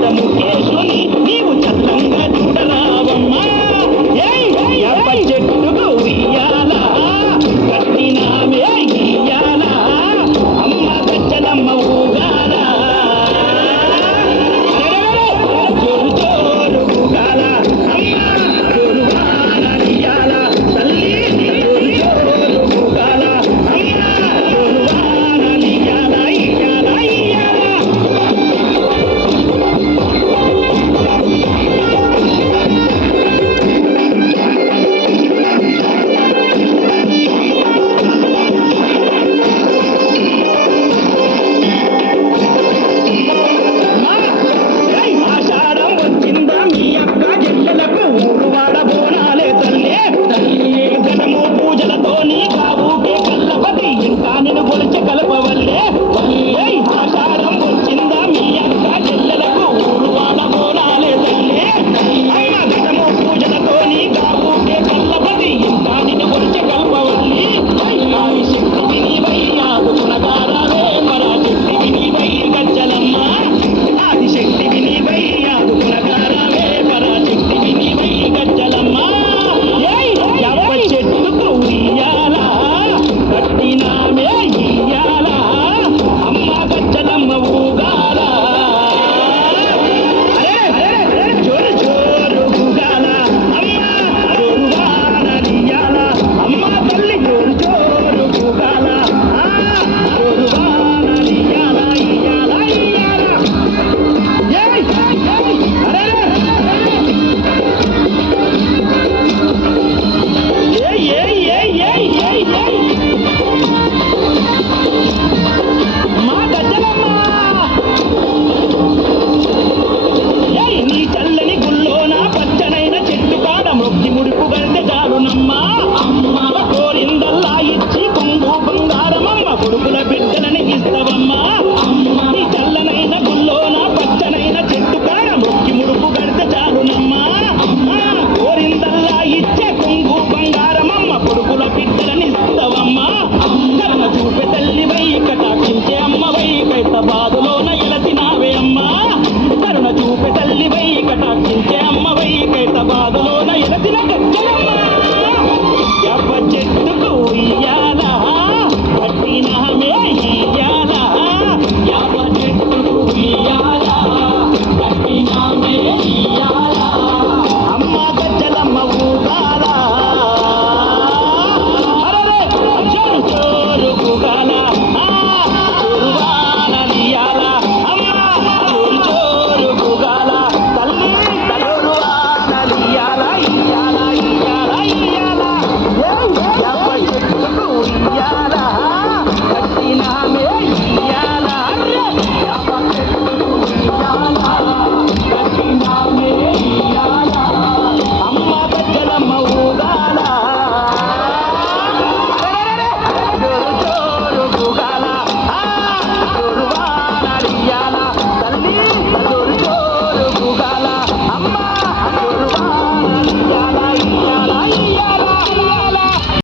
the mujer